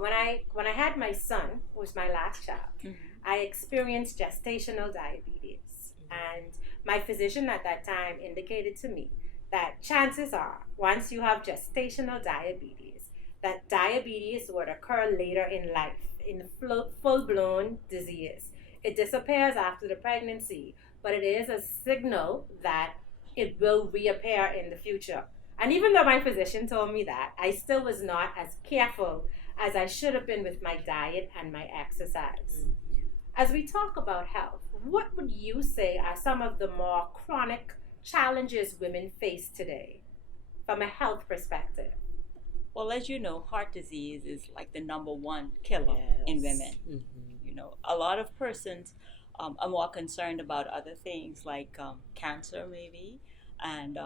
when I had my son, who was my last child, I experienced gestational diabetes, and my physician at that time indicated to me that chances are, once you have gestational diabetes, that diabetes would occur later in life in full blown disease. It disappears after the pregnancy, but it is a signal that it will reappear in the future. And even though my physician told me that, I still was not as careful as I should have been with my diet and my exercise. As we talk about health, what would you say are some of the more chronic challenges women face today from a health perspective? Well, as you know, heart disease is like the number one killer in women. You know, a lot of persons are more concerned about other things like cancer, maybe, and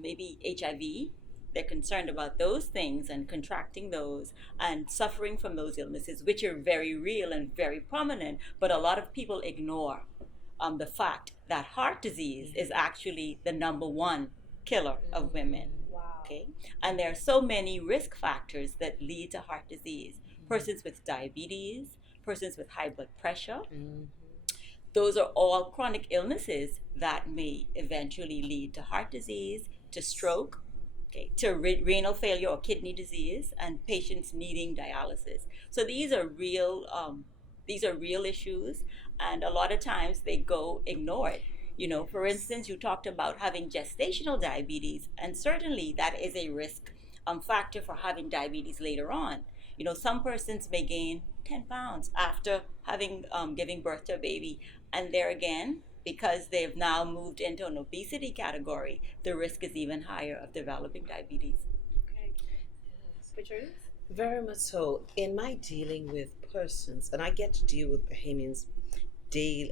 maybe HIV. They're concerned about those things and contracting those and suffering from those illnesses, which are very real and very prominent. But a lot of people ignore the fact that heart disease is actually the number one killer of women. Wow. Okay, and there are so many risk factors that lead to heart disease. Persons with diabetes, persons with high blood pressure, those are all chronic illnesses that may eventually lead to heart disease, to stroke, okay, to renal failure or kidney disease, and patients needing dialysis. So these are real issues, and a lot of times they go ignored. You know, for instance, you talked about having gestational diabetes, and certainly that is a risk factor for having diabetes later on. You know, some persons may gain 10 pounds after having giving birth to a baby, and there again, because they've now moved into an obesity category, the risk is even higher of developing diabetes. Okay. Patrice? Very much so. In my dealing with persons, and I get to deal with Bahamians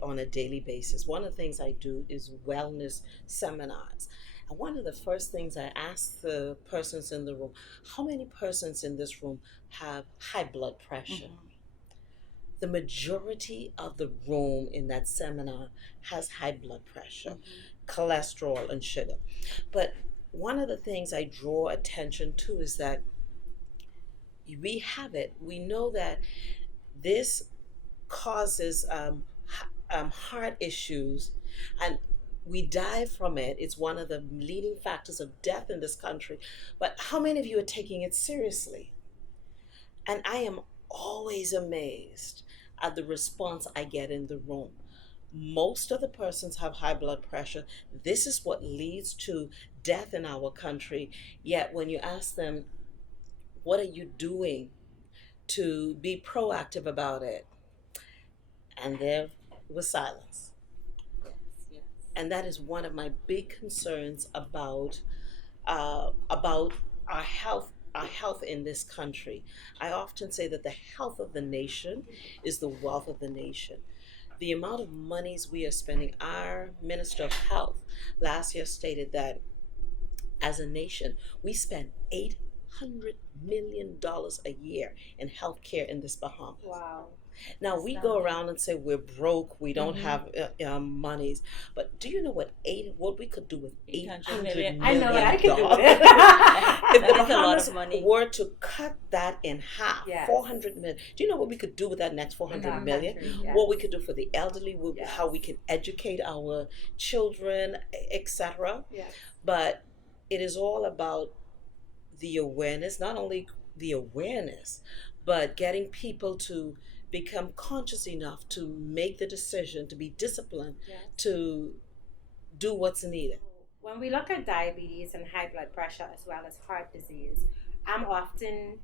on a daily basis, one of the things I do is wellness seminars. And one of the first things I ask the persons in the room, how many persons in this room have high blood pressure? The majority of the room in that seminar has high blood pressure, cholesterol, and sugar. But one of the things I draw attention to is that we have it. We know that this causes heart issues, and we die from it. It's one of the leading factors of death in this country. But how many of you are taking it seriously? And I am always amazed at the response I get in the room. Most of the persons have high blood pressure. This is what leads to death in our country. Yet when you ask them, what are you doing to be proactive about it? And there was silence. Yes. And that is one of my big concerns about our health in this country. I often say that the health of the nation is the wealth of the nation. The amount of monies we are spending, our Minister of Health last year stated that as a nation, we spend $800 million a year in healthcare in this Bahamas. Wow. Now we go around and say we're broke, we don't have monies, but do you know what we could do with $800 million? I know what I could do with it. If the That is a lot of Bahamas money. were to cut that in half, Yes. 400 million. Do you know what we could do with that next 400 million? Yes. What we could do for the elderly, Yes. how we can educate our children, etc. Yes. But it is all about the awareness, not only the awareness, but getting people to become conscious enough to make the decision, to be disciplined, Yes. to do what's needed. When we look at diabetes and high blood pressure as well as heart disease, I'm often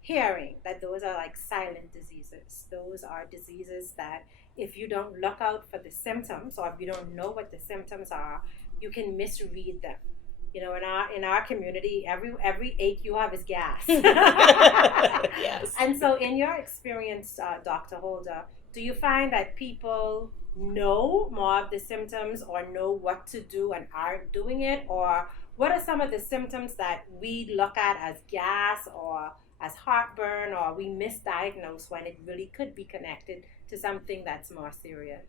hearing that those are like silent diseases. Those are diseases that if you don't look out for the symptoms, or if you don't know what the symptoms are, you can misread them. You know, in our community, every ache you have is gas. Yes. And so, in your experience, Dr. Holder, do you find that people know more of the symptoms or know what to do and are doing it? Or what are some of the symptoms that we look at as gas or as heartburn, or we misdiagnose when it really could be connected to something that's more serious?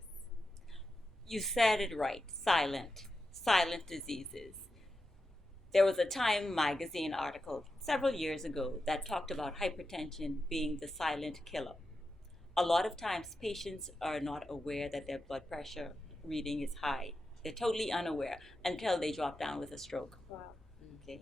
You said it right. Silent diseases. There was a Time magazine article several years ago that talked about hypertension being the silent killer. A lot of times patients are not aware that their blood pressure reading is high. They're totally unaware until they drop down with a stroke. Wow. Okay.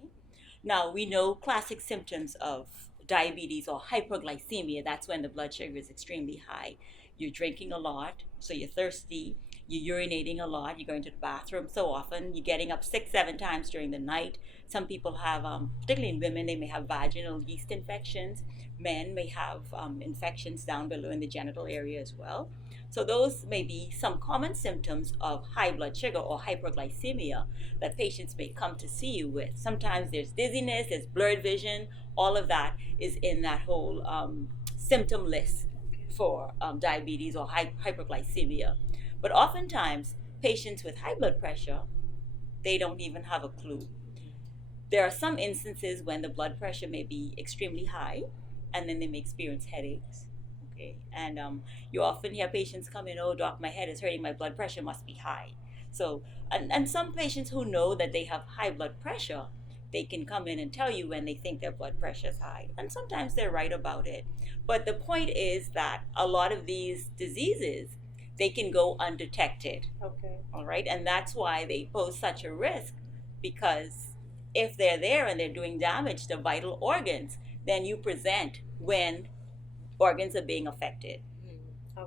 Now we know classic symptoms of diabetes or hyperglycemia. That's when the blood sugar is extremely high. You're drinking a lot, so you're thirsty. You're urinating a lot. You're going to the bathroom so often. You're getting up 6, 7 times during the night. Some people have, particularly in women, they may have vaginal yeast infections. Men may have infections down below in the genital area as well. So those may be some common symptoms of high blood sugar or hyperglycemia that patients may come to see you with. Sometimes there's dizziness, there's blurred vision. All of that is in that whole symptom list for diabetes or hyperglycemia. But oftentimes, patients with high blood pressure, they don't even have a clue. There are some instances when the blood pressure may be extremely high, and then they may experience headaches. Okay, and you often hear patients come in, oh, doc, my head is hurting, my blood pressure must be high. So, and some patients who know that they have high blood pressure, they can come in and tell you when they think their blood pressure is high. And sometimes they're right about it. But the point is that a lot of these diseases, they can go undetected. Okay. All right, and that's why they pose such a risk, because if they're there and they're doing damage to vital organs, then you present when organs are being affected.